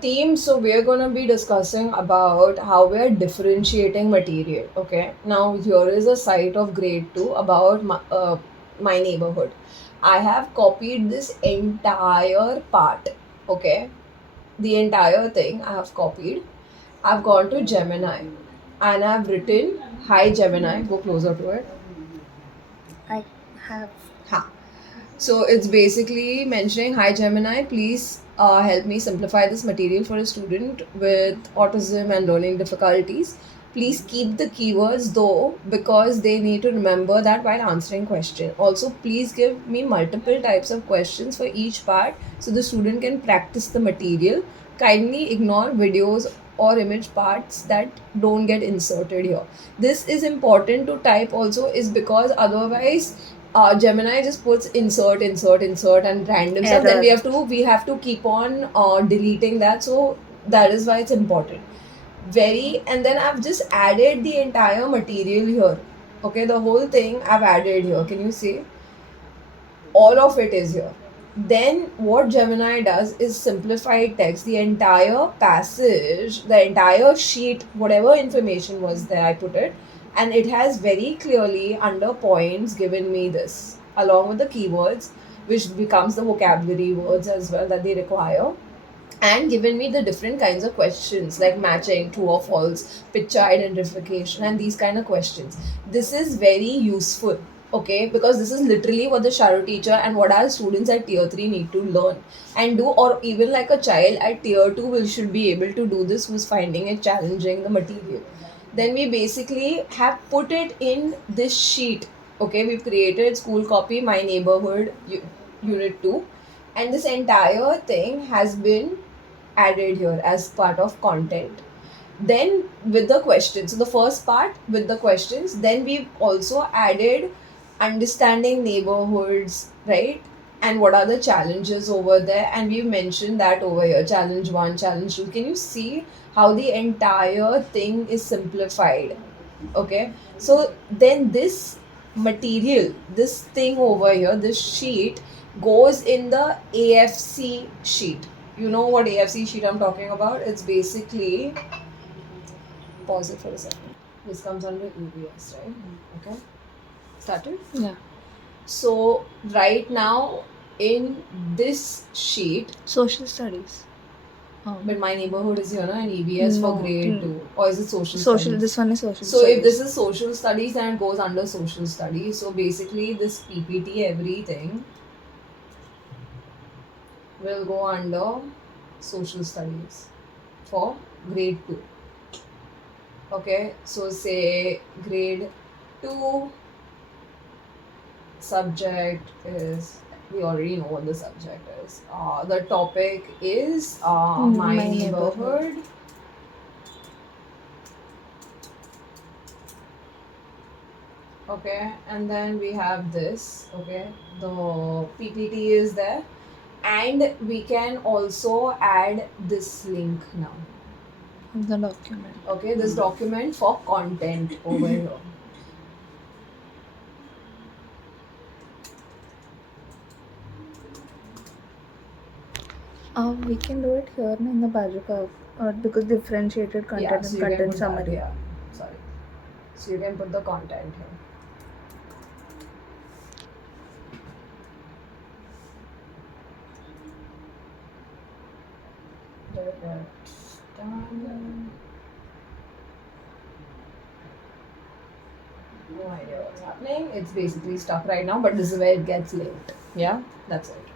Team, so we're going to be discussing about how we're differentiating material. Okay, now here is a site of grade 2 about my neighborhood. I have copied this entire part. Okay, the entire thing I have copied. I've gone to Gemini and I've written, "Hi Gemini," go closer to it. I have. Ha. So it's basically mentioning, "Hi Gemini, please help me simplify this material for a student with autism and learning difficulties. Please keep the keywords though, because they need to remember that while answering question. Also, please give me multiple types of questions for each part so the student can practice the material. Kindly ignore videos or image parts that don't get inserted here." This is important to type also, is because otherwise Gemini just puts insert, insert, insert, and random stuff. Then Error. we have to keep on deleting that. So that is why it's important. And then I've just added the entire material here. Okay, the whole thing I've added here. Can you see? All of it is here. Then what Gemini does is simplify text, the entire passage, the entire sheet, whatever information was there, I put it, and it has very clearly under points given me this, along with the keywords, which becomes the vocabulary words as well that they require, and given me the different kinds of questions like matching, true or false, picture identification, and these kind of questions. This is very useful, okay, because this is literally what the shadow teacher and what our students at tier 3 need to learn and do, or even like a child at tier 2 will should be able to do this who's finding it challenging the material. Then we basically have put it in this sheet. Okay, we've created school copy my neighborhood unit 2, and this entire thing has been added here as part of content. Then with the questions, so the first part with the questions, then we've also added understanding neighborhoods, right? And what are the challenges over there? And we've mentioned that over here, challenge 1, challenge 2. Can you see how the entire thing is simplified? Okay, so then this material, this thing over here, this sheet goes in the AFC sheet. You know what AFC sheet I'm talking about? It's basically, pause it for a second. This comes under EBS, right? Okay, started. Yeah. So right now in this sheet, Social studies. but my neighborhood is here, na, and EBS for No, grade 2, or is it social Social. studies? This one is social So studies. if this is social studies, then it goes under social studies. So basically this PPT everything will go under social studies for grade 2. Okay, so say grade 2 subject is, we already know what the subject is. The topic is my My neighborhood. Okay, and then we have this. Okay, the PPT is there, and we can also add this link now. The document. Okay, this document for content over here. We can do it here in the Bajuka because differentiated content Yeah, and so you can content put that, summary. yeah, sorry. So you can put the content here. That's done. No idea what's happening. It's basically stuck right now, but this is where it gets linked. Yeah, that's it.